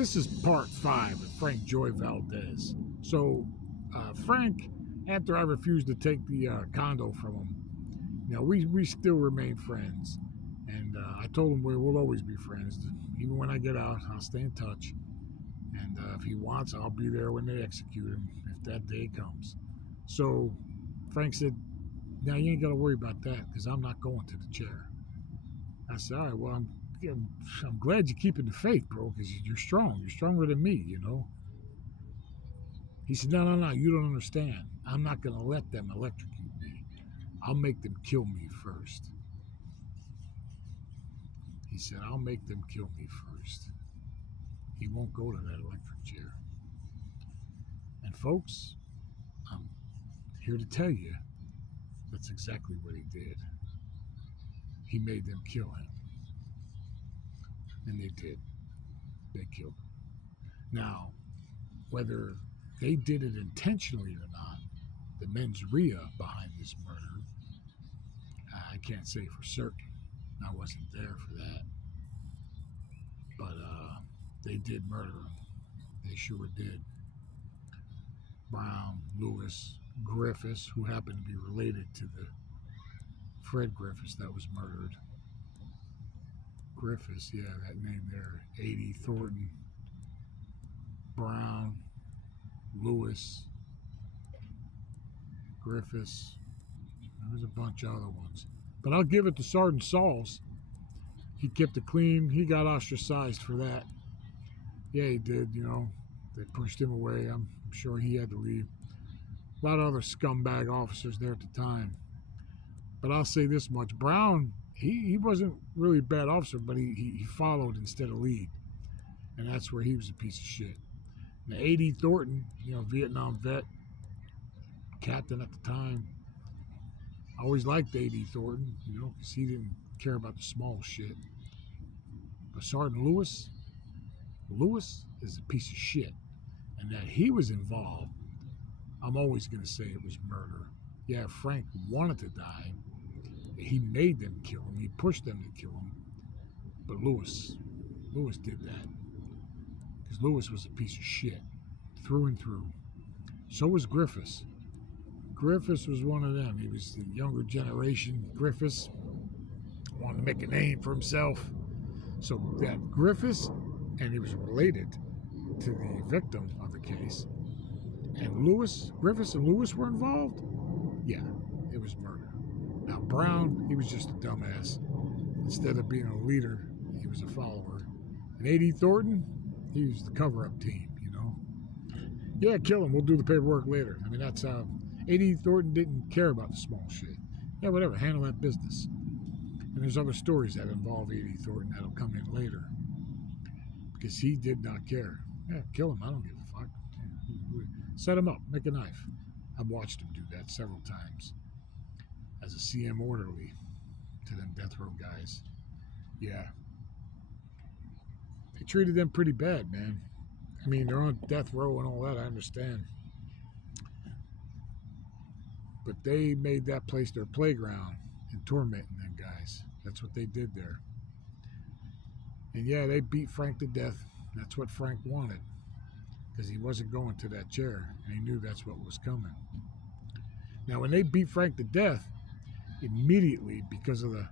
This is part 5 of Frank Joy Valdez. So, Frank, after I refused to take the condo from him, we still remain friends. And I told him we will always be friends. Even when I get out, I'll stay in touch. And if he wants, I'll be there when they execute him, if that day comes. So, Frank said, "Now you ain't got to worry about that because I'm not going to the chair." I said, "All right, well, I'm glad you're keeping the faith, bro, because you're strong. You're stronger than me, you know." He said, No, you don't understand. I'm not going to let them electrocute me. I'll make them kill me first. He said, I'll make them kill me first. He won't go to that electric chair. And folks, I'm here to tell you that's exactly what he did. He made them kill him. And they did. They killed him. Now, whether they did it intentionally or not, the mens rea behind this murder, I can't say for certain. I wasn't there for that. But they did murder him. They sure did. Brown, Lewis, Griffiths, who happened to be related to the Fred Griffiths that was murdered. Griffiths, yeah, that name there. 80, Thornton, Brown, Lewis, Griffiths. There was a bunch of other ones. But I'll give it to Sergeant Sauls. He kept it clean. He got ostracized for that. Yeah, he did, you know. They pushed him away. I'm sure he had to leave. A lot of other scumbag officers there at the time. But I'll say this much. Brown, he wasn't really a bad officer, but he followed instead of lead. And that's where he was a piece of shit. Now, A.D. Thornton, you know, Vietnam vet, captain at the time. I always liked A.D. Thornton, you know, because he didn't care about the small shit. But Sergeant Lewis is a piece of shit. And that he was involved, I'm always going to say it was murder. Yeah, Frank wanted to die. He made them kill him. He pushed them to kill him. But Lewis did that. Because Lewis was a piece of shit, through and through. So was Griffiths. Griffiths was one of them. He was the younger generation. Griffiths wanted to make a name for himself. So that Griffiths, and he was related to the victim of the case, and Griffiths and Lewis were involved. Yeah, it was murder. Now Brown, he was just a dumbass. Instead of being a leader, he was a follower. And A.D. Thornton, he was the cover-up team, you know. Yeah, kill him. We'll do the paperwork later. I mean, that's how A.D. Thornton didn't care about the small shit. Yeah, whatever. Handle that business. And there's other stories that involve A.D. Thornton that'll come in later. Because he did not care. Yeah, kill him. I don't give a fuck. Set him up. Make a knife. I've watched him do that several times. As a CM orderly to them Deathroe guys. Yeah. They treated them pretty bad, man. I mean, they're on death row and all that, I understand. But they made that place their playground and tormenting them guys. That's what they did there. And yeah, they beat Frank to death. That's what Frank wanted. Because he wasn't going to that chair. And he knew that's what was coming. Now, when they beat Frank to death, immediately, because of the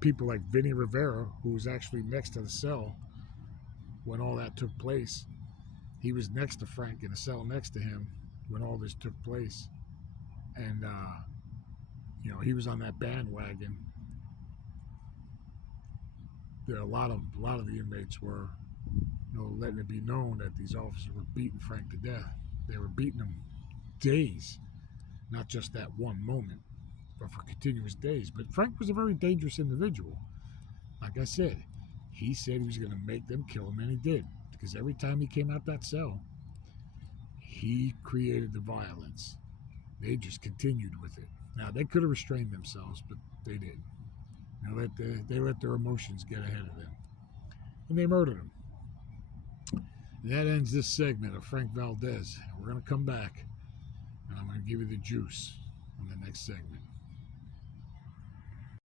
people like Vinny Rivera, who was actually next to the cell when all that took place, he was next to Frank in a cell next to him when all this took place. And, you know, he was on that bandwagon. There, a lot of the inmates were, you know, letting it be known that these officers were beating Frank to death. They were beating him days, not just that one moment, but for continuous days. But Frank was a very dangerous individual. Like I said, he said he was going to make them kill him, and he did. Because every time he came out that cell, he created the violence. They just continued with it. Now, they could have restrained themselves, but they didn't. They let their emotions get ahead of them. And they murdered him. And that ends this segment of Frank Valdez. We're going to come back, and I'm going to give you the juice on the next segment.